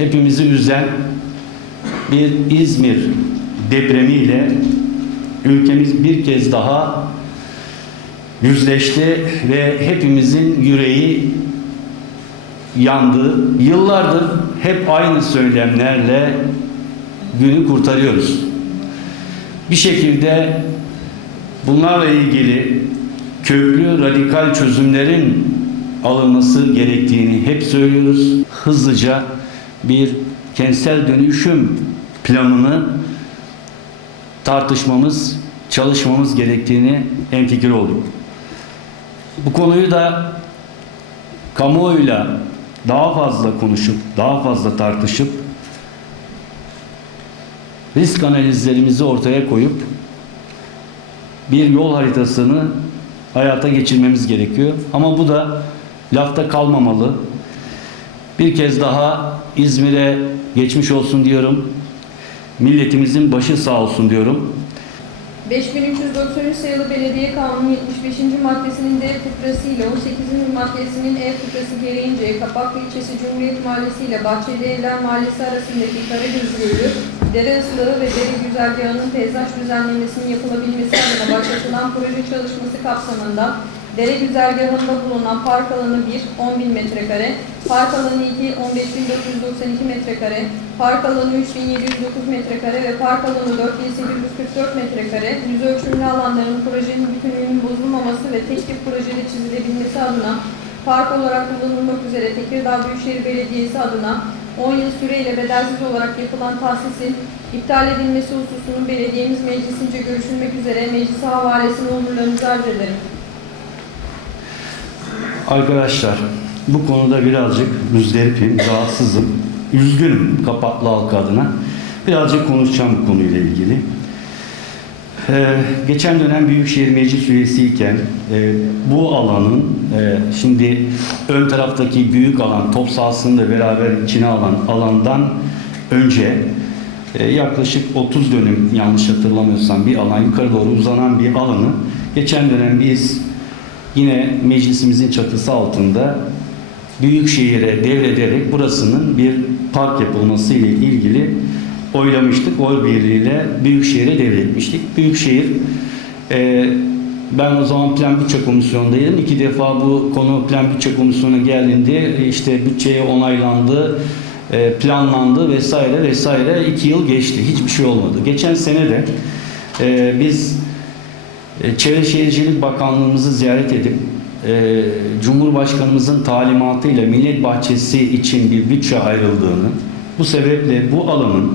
hepimizi üzen bir İzmir depremiyle ülkemiz bir kez daha yüzleşti ve hepimizin yüreği yandı. Yıllardır hep aynı söylemlerle günü kurtarıyoruz. Bir şekilde bunlarla ilgili köklü radikal çözümlerin alınması gerektiğini hep söylüyoruz. Hızlıca bir kentsel dönüşüm planını tartışmamız, çalışmamız gerektiğini hemfikir olduk. Bu konuyu da kamuoyuyla daha fazla konuşup, daha fazla tartışıp risk analizlerimizi ortaya koyup bir yol haritasını hayata geçirmemiz gerekiyor. Ama bu da lafta kalmamalı. Bir kez daha İzmir'e geçmiş olsun diyorum. Milletimizin başı sağ olsun diyorum. 5393 sayılı Belediye Kanunu 75. maddesinin D fıkrası ile 18. maddesinin E fıkrası gereğince Kapaklı ilçesi Cumhuriyet Mahallesi ile Bahçeli Evler Mahallesi arasındaki Karagöz Gölü, dere ıslığı ve dere güzergahının peyzaj düzenlemesinin yapılabilmesi adına başlatılan proje çalışması kapsamında dere güzergahında bulunan park alanı 1, 10.000 metrekare, park alanı 2, 15.992 metrekare, park alanı 3.709 metrekare ve park alanı 4.844 metrekare, yüz ölçümlü alanların projenin bütünlüğünün bozulmaması ve tek bir projede çizilebilmesi adına park olarak kullanılmak üzere Tekirdağ Büyükşehir Belediyesi adına 10 yıl süreyle bedelsiz olarak yapılan tahsisin iptal edilmesi hususunun belediyemiz meclisince görüşülmek üzere meclise havalesini onurlarınızı arz ederim. Arkadaşlar bu konuda birazcık müzdaripim, rahatsızım. Üzgünüm kapaklı halk adına. Birazcık konuşacağım bu konuyla ilgili. Ee, geçen dönem Büyükşehir Meclis üyesiyken e, bu alanın e, şimdi ön taraftaki büyük alan top sahasını da beraber içine alan alandan önce e, yaklaşık 30 dönüm yanlış hatırlamıyorsam bir alan yukarı doğru uzanan bir alanı geçen dönem biz yine meclisimizin çatısı altında Büyükşehir'e devrederek burasının bir park yapılması ile ilgili oylamıştık. Oy birliğiyle Büyükşehir'e devretmiştik. Büyükşehir e, ben o zaman plan bütçe komisyonundaydım. İki defa bu konu plan bütçe komisyonuna geldiğinde işte bütçeye onaylandı, e, planlandı vesaire vesaire. iki yıl geçti. Hiçbir şey olmadı. Geçen sene de e, biz e, Çevre Şehircilik Bakanlığımızı ziyaret edip e, Cumhurbaşkanımızın talimatıyla Millet Bahçesi için bir bütçe ayrıldığını, bu sebeple bu alanın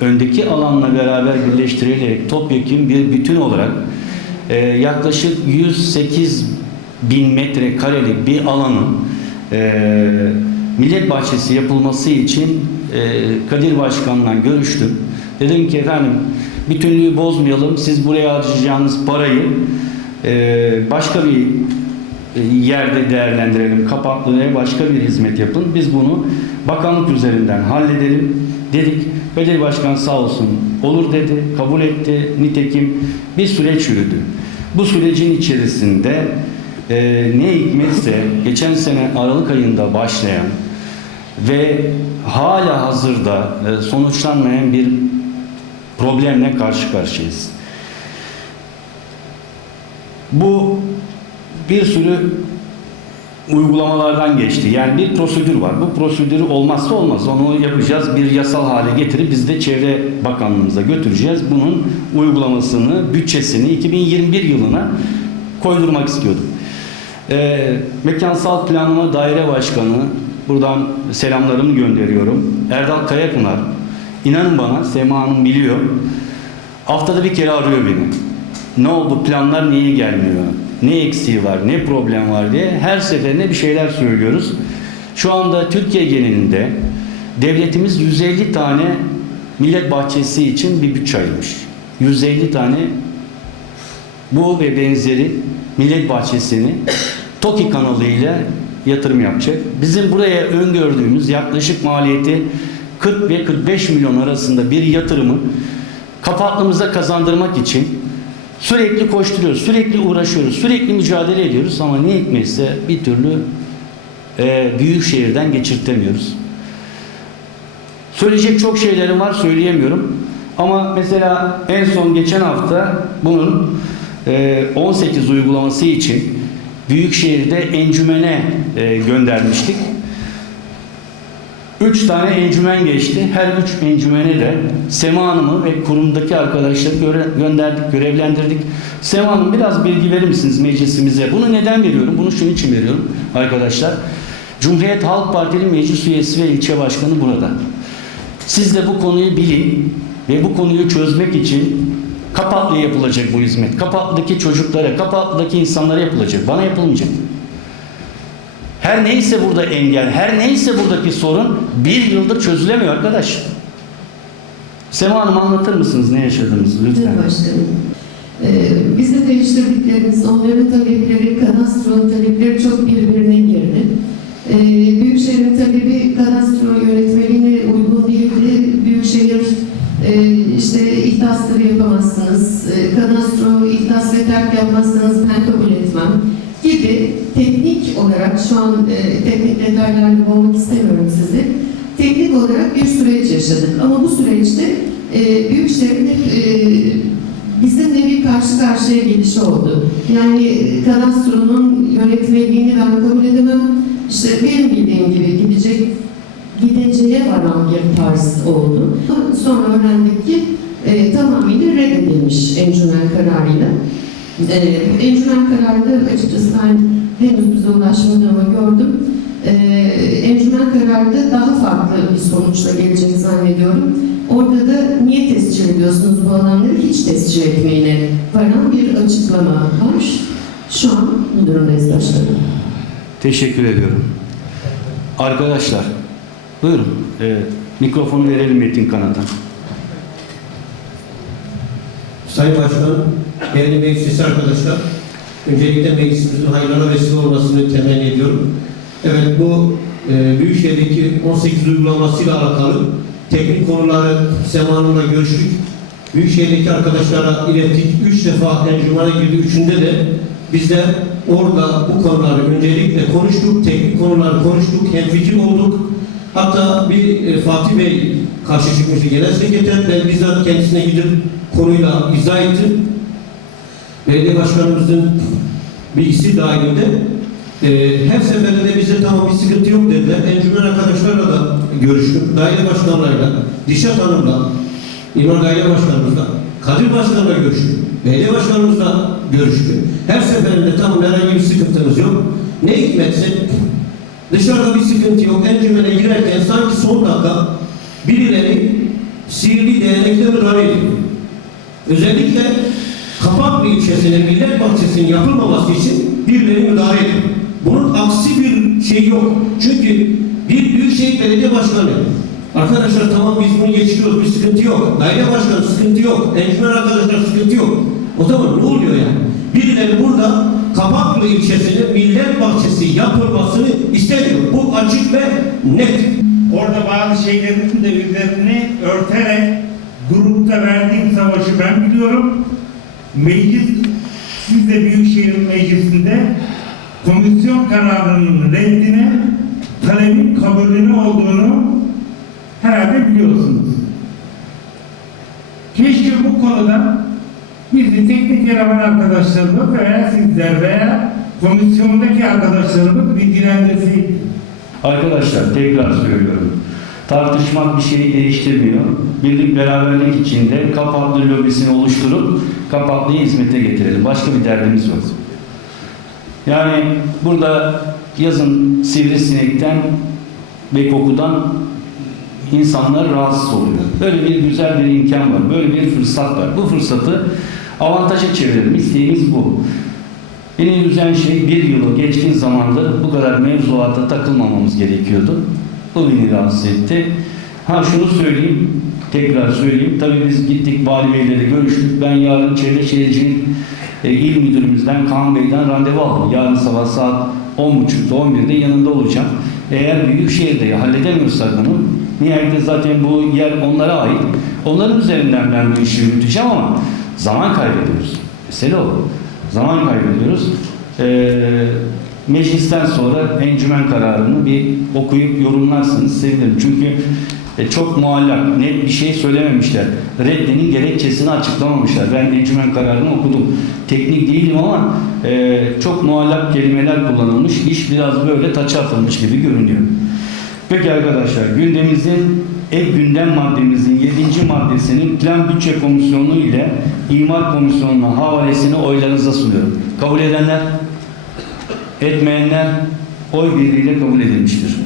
öndeki alanla beraber birleştirilerek topyekun bir bütün olarak e, yaklaşık 108 bin metrekarelik bir alanın e, Millet Bahçesi yapılması için e, Kadir Başkan'la görüştüm. Dedim ki efendim bütünlüğü bozmayalım. Siz buraya harcayacağınız parayı başka bir yerde değerlendirelim. Kapaklı'ya başka bir hizmet yapın. Biz bunu bakanlık üzerinden halledelim dedik. Belediye Başkan sağ olsun olur dedi, kabul etti. Nitekim bir süreç yürüdü. Bu sürecin içerisinde e, ne hikmetse geçen sene Aralık ayında başlayan ve hala hazırda e, sonuçlanmayan bir problemle karşı karşıyayız. Bu bir sürü uygulamalardan geçti. Yani bir prosedür var. Bu prosedürü olmazsa olmaz. Onu yapacağız. Bir yasal hale getirip biz de Çevre Bakanlığımıza götüreceğiz. Bunun uygulamasını, bütçesini 2021 yılına koydurmak istiyordum. Ee, Mekansal Planlama Daire Başkanı buradan selamlarımı gönderiyorum. Erdal Kayapınar. İnanın bana Sema Hanım biliyor. Haftada bir kere arıyor beni. Ne oldu planlar niye gelmiyor? Ne eksiği var, ne problem var diye her seferinde bir şeyler söylüyoruz. Şu anda Türkiye genelinde devletimiz 150 tane millet bahçesi için bir bütçe ayırmış. 150 tane bu ve benzeri millet bahçesini TOKİ kanalıyla yatırım yapacak. Bizim buraya öngördüğümüz yaklaşık maliyeti 40 ve 45 milyon arasında bir yatırımı kapaklımıza kazandırmak için sürekli koşturuyoruz, sürekli uğraşıyoruz, sürekli mücadele ediyoruz ama ne hikmetse bir türlü e, büyük şehirden geçirtemiyoruz. Söyleyecek çok şeylerim var söyleyemiyorum. Ama mesela en son geçen hafta bunun e, 18 uygulaması için Büyükşehir'de encümene e, göndermiştik. Üç tane encümen geçti. Her üç encümene de Sema Hanım'ı ve kurumdaki arkadaşları göre- gönderdik, görevlendirdik. Sema Hanım biraz bilgi verir misiniz meclisimize? Bunu neden veriyorum? Bunu şunun için veriyorum arkadaşlar. Cumhuriyet Halk Partili meclis üyesi ve ilçe başkanı burada. Siz de bu konuyu bilin ve bu konuyu çözmek için Kapaklı'ya yapılacak bu hizmet. Kapaklı'daki çocuklara, Kapaklı'daki insanlara yapılacak. Bana yapılmayacak. Her neyse burada engel, her neyse buradaki sorun bir yıldır çözülemiyor arkadaş. Sema Hanım anlatır mısınız ne yaşadığınızı lütfen? Başkanım. Ee, bize değiştirdikleriniz, onların talepleri, kadastronun talepleri çok birbirine girdi. Yaşadık ama bu süreçte e, Büyükşehir'in hep e, bizimle bir karşı karşıya gelişi oldu. Yani kadastronun yönetmeliğini ben kabul edemem. İşte benim bildiğim gibi gidecek gideceğe varan bir tarz oldu. Sonra öğrendik ki e, tamamıyla reddedilmiş encümen kararıyla. E, encümen kararında açıkçası ben henüz bize ulaşmadı ama gördüm. E, encümen kararında daha farklı bir sonuçla gelecek zannediyorum. Orada da niye tescil ediyorsunuz bu alanları hiç tescil etmeyine varan bir açıklama var. Şu an bu durumdayız başkanım. Teşekkür ediyorum. Arkadaşlar, buyurun. Ee, mikrofonu verelim Metin Kanat'a. Sayın Başkanım, değerli meclis arkadaşlar, öncelikle meclisimizin hayırlara vesile olmasını temenni ediyorum. Evet, bu e, Büyükşehir'deki 18 uygulamasıyla alakalı teknik konuları Sema Hanım'la görüştük. Büyükşehir'deki arkadaşlara ilettik. Üç defa encümana girdi. Üçünde de bizler orada bu konuları öncelikle konuştuk. Teknik konuları konuştuk. Hemfikir olduk. Hatta bir e, Fatih Bey karşı çıkmıştı genel sekreter. Ben bizzat kendisine gidip konuyla izah ettim. Belediye başkanımızın bilgisi dahilinde e, her seferinde bize tamam bir sıkıntı yok dediler. Encümen arkadaşlarla da görüştüm. Daire başkanlarıyla, Dişat Hanım'la, İmar Daire Başkanımızla, Kadir Başkan'la görüştüm. Belediye Başkanımızla görüştüm. Her seferinde tamam herhangi bir sıkıntımız yok. Ne hikmetse dışarıda bir sıkıntı yok. Encümene girerken sanki son dakika birileri sihirli değnekle müdahale ediyor. Özellikle Kapaklı ilçesine millet bahçesinin yapılmaması için birileri müdahale ediyor. Bunun aksi bir şey yok. Çünkü bir büyükşehir belediye başkanı Arkadaşlar tamam biz bunu geçiriyoruz bir sıkıntı yok. Daire başkanı sıkıntı yok. Encümen arkadaşlar sıkıntı yok. O zaman ne oluyor yani? Birileri burada Kapaklı ilçesine millet bahçesi yapılmasını istemiyor. Bu açık ve net. Orada bazı şeylerin de üzerini örterek grupta verdiğim savaşı ben biliyorum. Meclis, siz de Büyükşehir Meclisi'nde komisyon kararının reddine talebin kabulünü olduğunu herhalde biliyorsunuz. Keşke bu konuda bizi teknik eleman arkadaşlarımız veya sizler veya komisyondaki arkadaşlarımız bilgilendirseydi. Arkadaşlar tekrar söylüyorum. Tartışmak bir şeyi değiştirmiyor. Birlik beraberlik içinde kapaklı lobisini oluşturup kapaklıyı hizmete getirelim. Başka bir derdimiz yok. Yani burada yazın sivrisinekten ve kokudan insanlar rahatsız oluyor. Böyle bir güzel bir imkan var. Böyle bir fırsat var. Bu fırsatı avantaja çevirelim. İsteğimiz bu. Beni üzen şey bir yılı geçkin zamanda bu kadar mevzuata takılmamamız gerekiyordu. Bu beni rahatsız etti. Ha şunu söyleyeyim, tekrar söyleyeyim. Tabii biz gittik Vali Bey'le de görüştük. Ben yarın Çevre Şehircilik e, İl Müdürümüzden Kaan Bey'den randevu aldım. Yarın sabah saat 10.30'da 11'de yanında olacağım. Eğer Büyükşehir'de halledemiyorsak bunu, nihayetinde zaten bu yer onlara ait. Onların üzerinden ben bu işi yürüteceğim ama zaman kaybediyoruz. Mesele o. Zaman kaybediyoruz. Ee, meclisten sonra encümen kararını bir okuyup yorumlarsanız sevinirim. Çünkü E, çok muallak, net bir şey söylememişler. Reddinin gerekçesini açıklamamışlar. Ben encümen kararını okudum. Teknik değilim ama e, çok muallak kelimeler kullanılmış. İş biraz böyle taça atılmış gibi görünüyor. Peki arkadaşlar gündemimizin ek gündem maddemizin 7. maddesinin Plan Bütçe Komisyonu ile İmar Komisyonu'na havalesini oylarınıza sunuyorum. Kabul edenler, etmeyenler oy birliğiyle kabul edilmiştir.